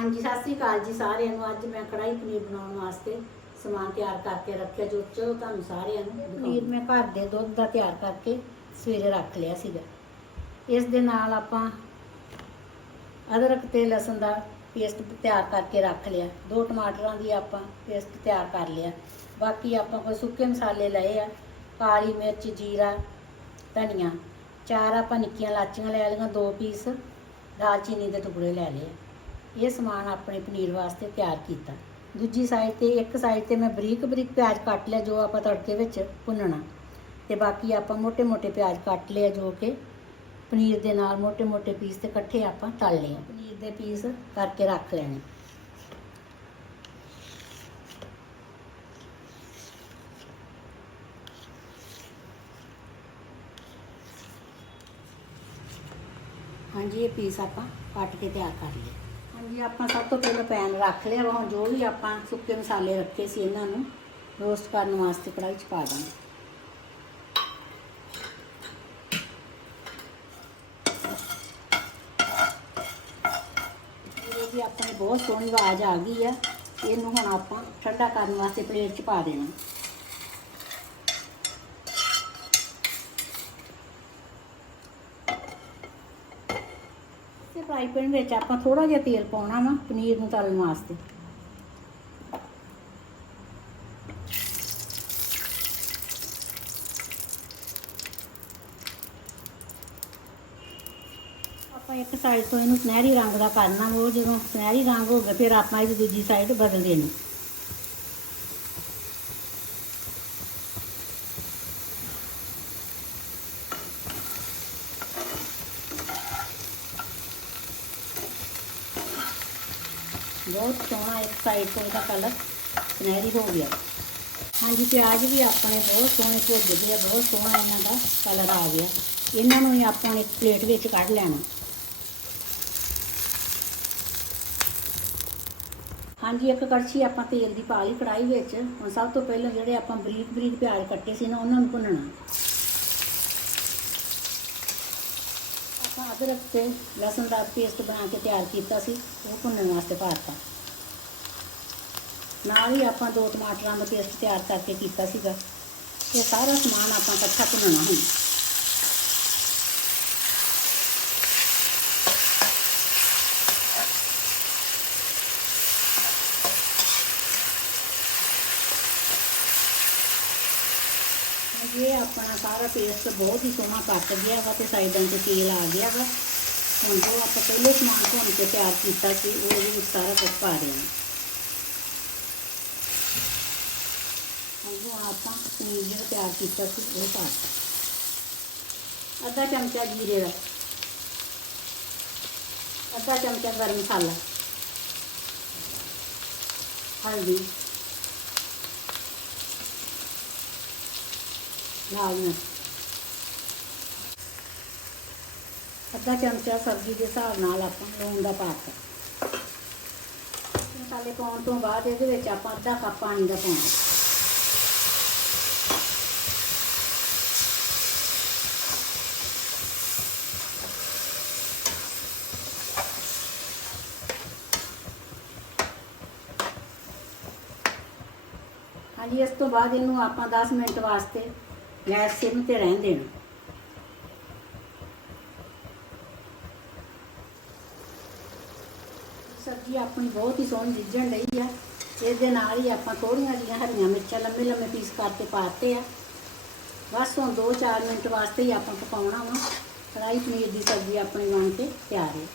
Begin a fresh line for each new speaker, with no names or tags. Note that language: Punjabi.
ਹਾਂਜੀ, ਸਤਿ ਸ੍ਰੀ ਅਕਾਲ ਜੀ ਸਾਰਿਆਂ ਨੂੰ। ਅੱਜ ਮੈਂ ਕੜਾਈ ਪਨੀਰ ਬਣਾਉਣ ਵਾਸਤੇ ਸਮਾਨ ਤਿਆਰ ਕਰਕੇ ਰੱਖਿਆ, ਜੋ ਚਲੋ ਤੁਹਾਨੂੰ ਸਾਰਿਆਂ ਨੂੰ ਪਨੀਰ ਮੈਂ ਘਰ ਦੇ ਦੁੱਧ ਦਾ ਤਿਆਰ ਕਰਕੇ ਸਵੇਰੇ ਰੱਖ ਲਿਆ ਸੀਗਾ। ਇਸ ਦੇ ਨਾਲ ਆਪਾਂ ਅਦਰਕ ਤੇ ਲਸਣ ਦਾ ਪੇਸਟ ਤਿਆਰ ਕਰਕੇ ਰੱਖ ਲਿਆ। ਦੋ ਟਮਾਟਰਾਂ ਦੀ ਆਪਾਂ ਪੇਸਟ ਤਿਆਰ ਕਰ ਲਿਆ। ਬਾਕੀ ਆਪਾਂ ਕੋਈ ਸੁੱਕੇ ਮਸਾਲੇ ਲਏ ਆ, ਕਾਲੀ ਮਿਰਚ, ਜੀਰਾ, ਧਨੀਆ। ਚਾਰ ਆਪਾਂ ਨਿੱਕੀਆਂ ਲਾਚੀਆਂ ਲੈ ਲਈਆਂ, ਦੋ ਪੀਸ ਦਾਲਚੀਨੀ ਦੇ ਟੁਕੜੇ ਲੈ ਲਏ ਇਹ ਸਮਾਨ ਆਪਣੇ ਪਨੀਰ ਵਾਸਤੇ ਤਿਆਰ ਕੀਤਾ। ਦੂਜੀ ਸਾਈਡ ਤੇ, ਇੱਕ ਸਾਈਡ ਤੇ ਮੈਂ ਬਰੀਕ ਬਰੀਕ ਪਿਆਜ਼ ਕੱਟ ਲਿਆ ਜੋ ਆਪਾਂ ਤੜਕੇ ਵਿੱਚ ਭੁੰਨਣਾ। ਤੇ ਬਾਕੀ ਆਪਾਂ ਮੋٹے-ਮੋٹے ਪਿਆਜ਼ ਕੱਟ ਲਿਆ ਜੋ ਕਿ ਪਨੀਰ ਦੇ ਨਾਲ ਮੋٹے-ਮੋٹے ਪੀਸ ਤੇ ਇਕੱਠੇ ਆਪਾਂ ਤਲ ਲਏ ਪਨੀਰ ਦੇ ਪੀਸ ਕਰਕੇ ਰੱਖ ਲੈਣੇ। ਹਾਂਜੀ, ਇਹ ਪੀਸ ਆਪਾਂ ਕੱਟ ਕੇ ਤਿਆਰ ਕਰ ਲਈਏ ਹਾਂਜੀ, ਆਪਾਂ ਸਭ ਤੋਂ ਪਹਿਲਾਂ ਪੈਨ ਰੱਖ ਲਿਆ ਵਾ। ਹੁਣ ਜੋ ਵੀ ਆਪਾਂ ਸੁੱਕੇ ਮਸਾਲੇ ਰੱਖੇ ਸੀ ਇਹਨਾਂ ਨੂੰ ਰੋਸਟ ਕਰਨ ਵਾਸਤੇ ਕੜਾਹੀ 'ਚ ਪਾ ਦਾਂਗੇ। ਇਹ ਵੀ ਆਪਣੇ ਬਹੁਤ ਸੋਹਣੀ ਆਵਾਜ਼ ਆ ਗਈ ਆ। ਇਹਨੂੰ ਹੁਣ ਆਪਾਂ ਠੰਡਾ ਕਰਨ ਵਾਸਤੇ ਪਲੇਟ 'ਚ ਪਾ ਦੇਣਾ ਤੇ ਫਰਾਈ ਪੈਨ ਵਿੱਚ ਆਪਾਂ ਥੋੜਾ ਜਿਹਾ ਤੇਲ ਪਾਉਣਾ ਵਾ, ਪਨੀਰ ਨੂੰ ਤਲਣ ਵਾਸਤੇ। ਆਪਾਂ ਇੱਕ ਸਾਈਡ ਤੋਂ ਇਹਨੂੰ ਸੁਨਹਿਰੀ ਰੰਗ ਦਾ ਕਰਨਾ ਉਹ ਜਦੋਂ ਸੁਨਹਿਰੀ ਰੰਗ ਹੋ ਗਿਆ, ਫਿਰ ਆਪਾਂ ਇਹਦੀ ਦੂਜੀ ਸਾਈਡ ਬਦਲ ਦੇਣੀ ਬਹੁਤ ਸੋਹਣਾ ਇੱਕ ਸਾਈਡ ਤੋਂ ਇਹਦਾ ਕਲਰ ਸੁਨਹਿਰੀ ਹੋ ਗਿਆ। ਹਾਂਜੀ, ਪਿਆਜ਼ ਵੀ ਆਪਣੇ ਬਹੁਤ ਸੋਹਣੇ ਭੁੱਜ ਗਏ ਆ, ਬਹੁਤ ਸੋਹਣਾ ਇਹਨਾਂ ਦਾ ਕਲਰ ਆ ਗਿਆ। ਇਹਨਾਂ ਨੂੰ ਹੀ ਆਪਾਂ ਇੱਕ ਪਲੇਟ ਵਿੱਚ ਕੱਢ ਲੈਣਾ। ਹਾਂਜੀ, ਇੱਕ ਕੜਛੀ ਆਪਾਂ ਤੇਲ ਦੀ ਪਾ ਲਈ ਕੜਾਈ ਵਿੱਚ। ਹੁਣ ਸਭ ਤੋਂ ਪਹਿਲਾਂ ਜਿਹੜੇ ਆਪਾਂ ਬਰੀਕ ਬਰੀਕ ਪਿਆਜ਼ ਕੱਟੇ ਸੀ ਨਾ, ਉਹਨਾਂ ਨੂੰ ਭੁੰਨਣਾ। ਆਪਾਂ ਅਦਰਕ ਤੇ ਲਸਣ ਦਾ ਪੇਸਟ ਬਣਾ ਕੇ ਤਿਆਰ ਕੀਤਾ ਸੀ, ਉਹ ਭੁੰਨਣ ਵਾਸਤੇ ਪਾਤਾ ਨਾਲ ਹੀ ਆਪਾਂ ਦੋ ਟਮਾਟਰਾਂ ਦਾ ਪੇਸਟ ਤਿਆਰ ਕਰਕੇ ਕੀਤਾ ਸੀਗਾ। ਇਹ ਸਾਰਾ ਸਮਾਨ ਆਪਾਂ ਇਕੱਠਾ ਭੁੰਨਣਾ ਹੁੰਦਾ ਇਹ ਆਪਣਾ ਸਾਰਾ ਪੇਸਟ ਬਹੁਤ ਹੀ ਸੋਹਣਾ ਕੱਟ ਗਿਆ ਵਾ ਤੇ ਸਾਈਡਾਂ ਤੇ ਤੇਲ ਆ ਗਿਆ ਵਾ। ਹੁਣ ਜੋ ਆਪਾਂ ਪਹਿਲੇ ਸਮਾਨ ਭੁੰਨ ਕੇ ਤਿਆਰ ਕੀਤਾ ਸੀ, ਉਹ ਇਹਦੇ ਵਿੱਚ ਸਾਰਾ ਕੁਝ ਪਾ ਰਹੇ ਹਾਂ। ਹੁਣ ਜੋ ਆਪਾਂ ਪਨੀਰ ਜਿਹੜਾ ਤਿਆਰ ਕੀਤਾ ਸੀ, ਉਹ ਪਾ ਦਿੱਤਾ ਅੱਧਾ ਚਮਚਾ ਜੀਰੇ ਦਾ। ਅੱਧਾ ਚਮਚਾ ਗਰਮ ਮਸਾਲਾ। ਹਲਦੀ। ਲਾਲ ਮਿਰਚ ਅੱਧਾ ਚਮਚਾ ਸਬਜ਼ੀ ਦੇ ਹਿਸਾਬ ਨਾਲ ਆਪਾਂ ਲੂਣ ਦਾ ਪਾਤਾ ਮਸਾਲੇ ਪਾਉਣ ਤੋਂ ਬਾਅਦ ਇਹਦੇ ਵਿੱਚ ਆਪਾਂ ਅੱਧਾ ਕੱਪ ਪਾਣੀ ਦਾ ਪਾਉਣਾ। ਹਾਂਜੀ, ਇਸ ਤੋਂ ਬਾਅਦ ਇਹਨੂੰ ਆਪਾਂ 10 ਮਿੰਟ ਵਾਸਤੇ ਗੈਸ ਸਿਮ ਤੇ ਰਹਿਣ ਦੇਣਾ। ਸਬਜ਼ੀ ਆਪਣੀ ਬਹੁਤ ਹੀ ਸੋਹਣੀ ਰਿੱਝਣ ਲਈ ਆ। ਇਸ ਦੇ ਨਾਲ ਹੀ ਆਪਾਂ ਥੋੜੀਆਂ ਜਿਹੀਆਂ ਹਰੀਆਂ ਮਿਰਚਾਂ ਲੰਮੇ ਲੰਮੇ ਪੀਸ ਕਰਕੇ ਪਾਤੇ ਆ। ਬਸ ਹੁਣ 2-4 ਮਿੰਟ ਵਾਸਤੇ ਹੀ ਆਪਾਂ ਪਕਾਉਣਾ ਵਾ। ਕੜਾਈ ਪਨੀਰ ਦੀ ਸਬਜ਼ੀ ਆਪਣੀ ਬਣ ਕੇ ਤਿਆਰ ਹੈ।